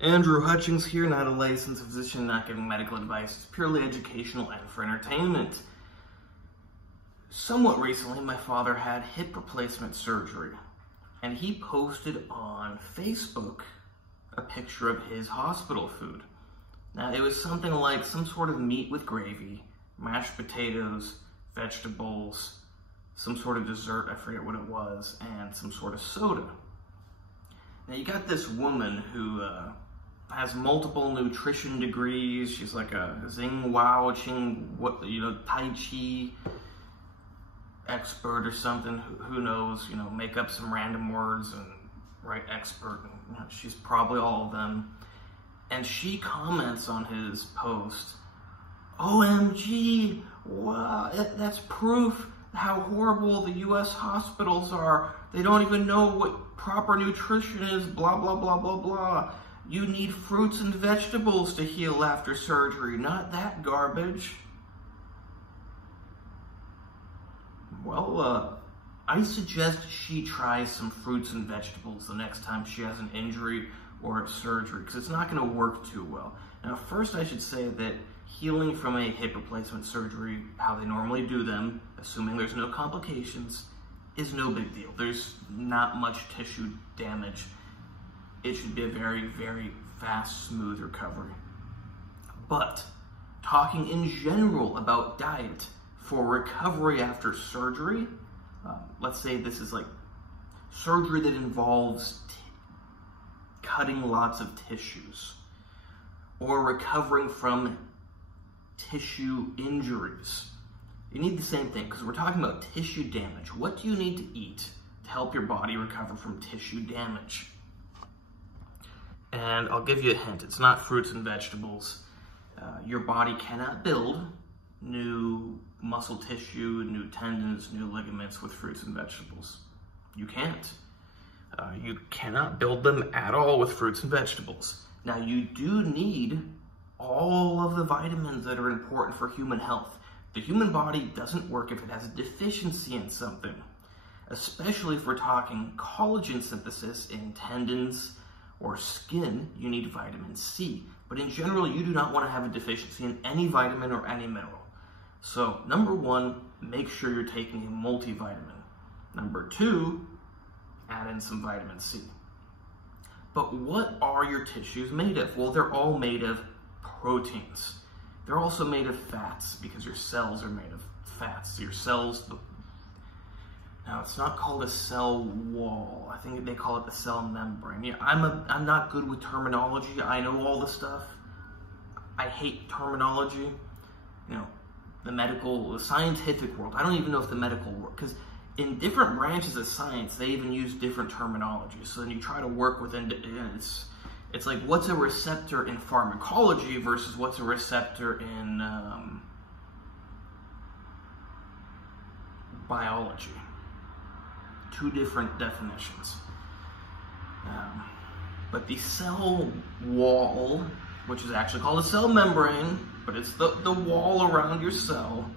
Andrew Hutchings here, not a licensed physician, not giving medical advice. It's purely educational and for entertainment. Somewhat recently, my father had hip replacement surgery, and he posted on Facebook a picture of his hospital food. Now, it was something like some sort of meat with gravy, mashed potatoes, vegetables, some sort of dessert, I forget what it was, and some sort of soda. Now, you got this woman who has multiple nutrition degrees. She's like a Xing Wao Qing, Tai Chi expert or something. Who knows? Make up some random words and write expert. And, she's probably all of them. And she comments on his post, "OMG, wow, that's proof how horrible the US hospitals are. They don't even know what proper nutrition is, blah, blah, blah, blah, blah. You need fruits and vegetables to heal after surgery, not that garbage." Well, I suggest she tries some fruits and vegetables the next time she has an injury or a surgery, because it's not going to work too well. Now, first I should say that healing from a hip replacement surgery, how they normally do them, assuming there's no complications, is no big deal. There's not much tissue damage. It should be a very, very fast, smooth recovery. But talking in general about diet for recovery after surgery, let's say this is like surgery that involves cutting lots of tissues, or recovering from tissue injuries. You need the same thing, because we're talking about tissue damage. What do you need to eat to help your body recover from tissue damage? And I'll give you a hint, it's not fruits and vegetables. Your body cannot build new muscle tissue, new tendons, new ligaments with fruits and vegetables. You can't. You cannot build them at all with fruits and vegetables. Now, you do need all of the vitamins that are important for human health. The human body doesn't work if it has a deficiency in something, especially if we're talking collagen synthesis in tendons or skin. You need vitamin C, but in general, you do not want to have a deficiency in any vitamin or any mineral. So, number one, make sure you're taking a multivitamin. Number two, add in some vitamin C. But what are your tissues made of? Well, they're all made of proteins. They're also made of fats, because your cells are made of fats. Your cells, now it's not called a cell wall. I think they call it the cell membrane. Yeah, I'm not good with terminology. I know all the stuff. I hate terminology. The scientific world. I don't even know if the medical world, because in different branches of science, they even use different terminology. So then you try to work within, it's like, what's a receptor in pharmacology versus what's a receptor in biology. Two different definitions. But the cell wall, which is actually called a cell membrane, but it's the wall around your cell,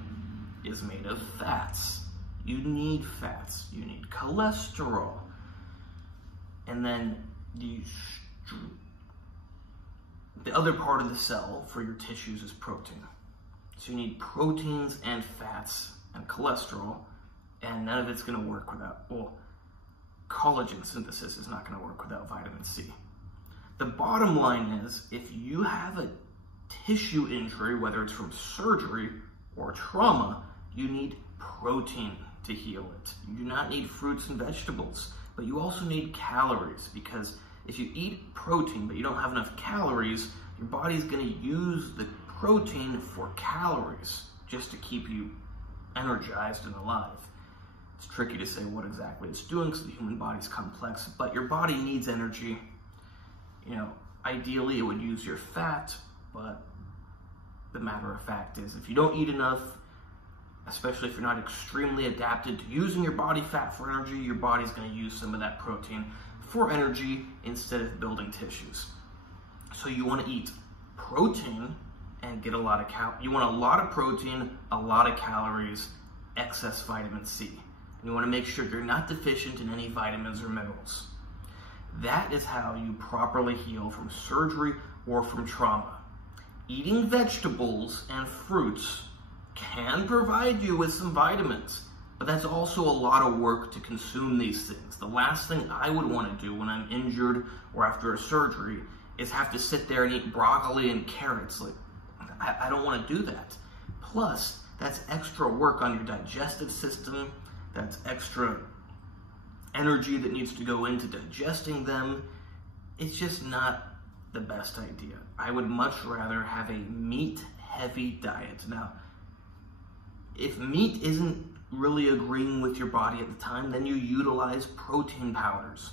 is made of fats. You need fats, you need cholesterol, and then the other part of the cell for your tissues is protein. So you need proteins and fats and cholesterol, and none of it's going to work without, well, collagen synthesis is not going to work without vitamin C. The bottom line is, if you have a tissue injury, whether it's from surgery or trauma, you need protein to heal it. You do not need fruits and vegetables, but you also need calories, because if you eat protein but you don't have enough calories, your body's going to use the protein for calories just to keep you energized and alive. It's tricky to say what exactly it's doing because the human body's complex, but your body needs energy. Ideally it would use your fat, but the matter of fact is, if you don't eat enough, especially if you're not extremely adapted to using your body fat for energy, your body's going to use some of that protein for energy instead of building tissues. So you want to eat protein and get a lot of you want a lot of protein, a lot of calories, excess vitamin C. And you want to make sure you're not deficient in any vitamins or minerals. That is how you properly heal from surgery or from trauma. Eating vegetables and fruits can provide you with some vitamins, but that's also a lot of work to consume these things. The last thing I would want to do when I'm injured or after a surgery is have to sit there and eat broccoli and carrots. Like, I don't want to do that. Plus, that's extra work on your digestive system. That's extra energy that needs to go into digesting them. It's just not the best idea. I would much rather have a meat-heavy diet. Now, if meat isn't really agreeing with your body at the time, then you utilize protein powders,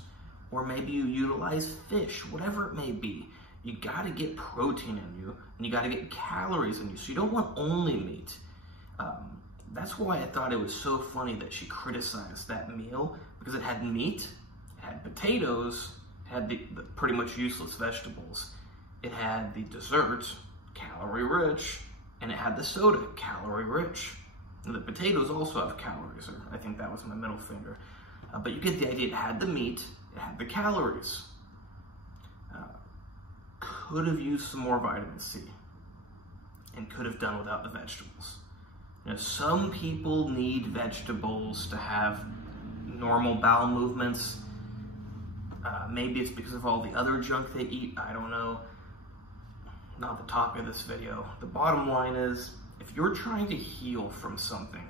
or maybe you utilize fish, whatever it may be. You gotta get protein in you, and you gotta get calories in you, so you don't want only meat. That's why I thought it was so funny that she criticized that meal, because it had meat, it had potatoes, it had the pretty much useless vegetables, it had the dessert, calorie rich, and it had the soda, calorie rich. And the potatoes also have calories, or I think that was my middle finger. But you get the idea. It had the meat, it had the calories. Could have used some more vitamin C, and could have done without the vegetables. Now, some people need vegetables to have normal bowel movements. Maybe it's because of all the other junk they eat, I don't know. Not the topic of this video. The bottom line is, if you're trying to heal from something,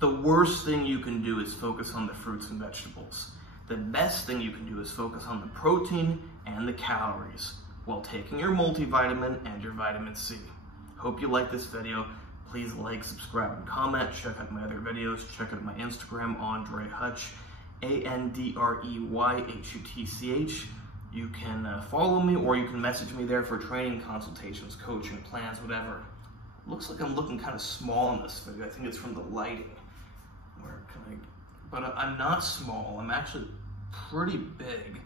the worst thing you can do is focus on the fruits and vegetables. The best thing you can do is focus on the protein and the calories while taking your multivitamin and your vitamin C. Hope you like this video. Please like, subscribe, and comment. Check out my other videos. Check out my Instagram, AndreyHutch, AndreyHutch. You can follow me, or you can message me there for training, consultations, coaching, plans, whatever. Looks like I'm looking kind of small in this video. I think it's from the lighting. But I'm not small. I'm actually pretty big.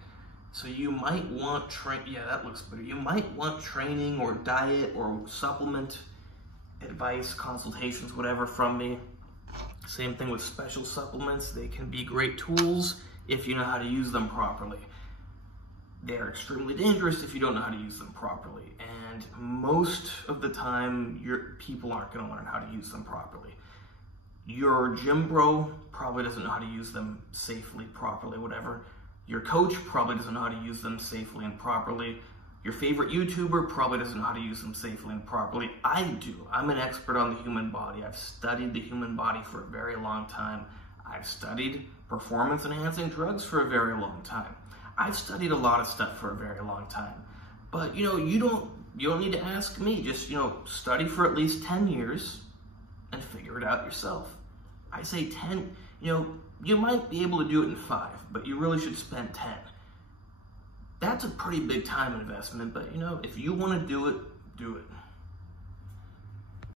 So you might want yeah, that looks better. You might want training or diet or supplement advice, consultations, whatever from me. Same thing with special supplements. They can be great tools if you know how to use them properly. They're extremely dangerous if you don't know how to use them properly. And most of the time, people aren't going to learn how to use them properly. Your gym bro probably doesn't know how to use them safely, properly, whatever. Your coach probably doesn't know how to use them safely and properly. Your favorite YouTuber probably doesn't know how to use them safely and properly. I do. I'm an expert on the human body. I've studied the human body for a very long time. I've studied performance-enhancing drugs for a very long time. I've studied a lot of stuff for a very long time. But, you don't need to ask me. Just, study for at least 10 years and figure it out yourself. I say 10, you might be able to do it in 5, but you really should spend 10. That's a pretty big time investment, but if you want to do it, do it.